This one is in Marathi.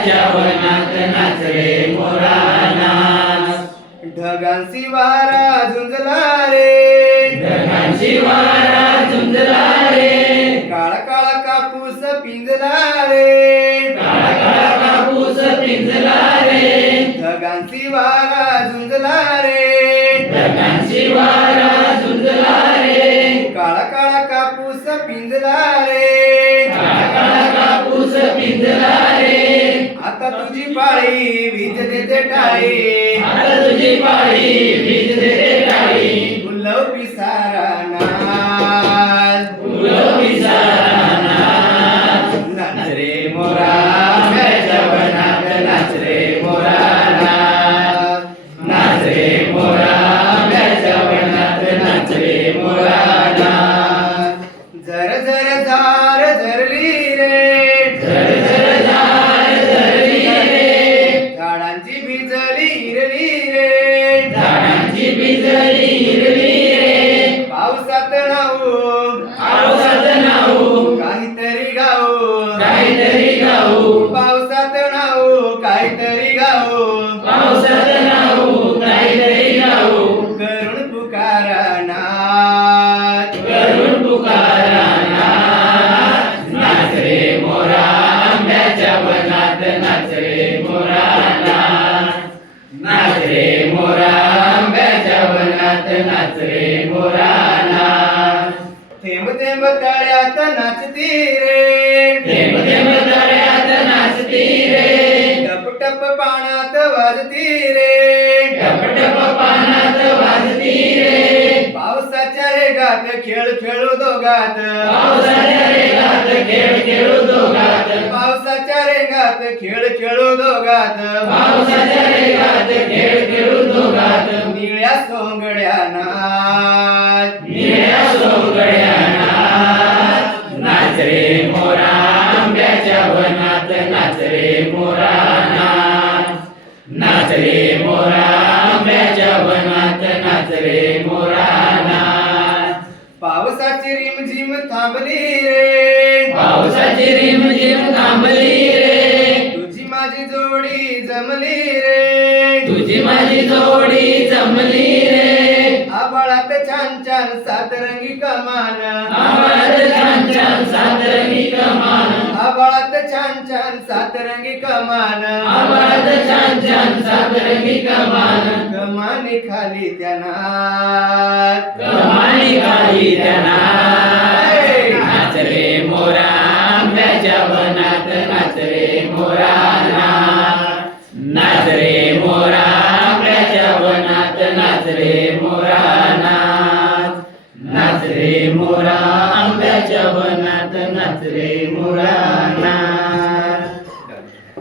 आंब्याच्या वनात नाच रे मोरा नाच. ढगांची वारा झुंजला रे, ढगांची वारा झुंजला रे, काळा काळा कापूस पिंजला रे, काळा काळा कापूस पिंजला रे, ढगांची वारा झुंजला रे, ढगांची वारा झुंजला रे, काळा काळा कापूस पिंजला रे, काळा काळा कापूस पिंजला रे. आता तुझी पाळी वीज देते टाळी, आता तुझी पाळी वीज देते टाळी, उल्लव पिसारा नाच, फुलं पिसारा नाच. नाच रे मोरा आंब्याच्या वनात नाच रे मोरा नाच, नाच रे मोरा आंब्याच्या वनात नाच रे मोरा नाच. झर झर झार झरली रे, झर झर झार झरली रे, झाडांची भिजली हिरली रे, झाडांची बिजली हिरली रे, पावसात नाहू पावसात नाहू काहीतरी गाऊ, काहीतरी गाऊ, पावसात नाहू काहीतरी गाऊ, पावसात नाहू काहीतरी गाऊ, करुण पुकारा नाच, करून पुकारा नाच. नाच रे मोरा आंब्याच्या वनात नाच रे मोरा नाच. नाच रे मोरा आंब्याच्या वनात नाच रे मोरा नाच. थेंब थेंब तळ्यात नाचती रे, थेंब थेंब तळ्यात नाचती रे, टप टप पाण्यात वाजती रे, टप टप पानात वाजती रे, पावसाच्या रेगात खेळ खेळू दोघात, पावसाच्या रेगात खेळ खेळू दोघात, पावसाच्या रेगात खेळ खेळू दोघात, पावसाच्या रेगात खेळ खेळू दोघात, निळ्या सोंगड्या नाच, निळ्या सोंगड्या नाच. नाच रे मोरा आंब्याच्या वनात नाच रे मोरा नाच. नाच रे मोरा आंब्याच्या वनात नाच रे मोरा नाच. पावसाची रिमझिम थांबली रे, पावसाची रिमझिम थांबली रे, तुझी माझी जोडी जमली रे, तुझी माझी जोडी जमली रे, आभाळात छान छान सातरंगी कमान, आवाज छान छान सातरंगी कमान, आभाळात छान छान सातरंगी कमान, आवाज छान छान सातरंगी कमान, कमानी खाली त्या नाच, कमानी खाली त्यांना. नाच रे मोरा आंब्याच्या वनात नाच रे मोरा नाच. नाच रे मोरा आंब्याच्या वनात नाच रे मोरा नाच. नाच रे मोरा आंब्याच्या वनात नाच रे मोरा नाच.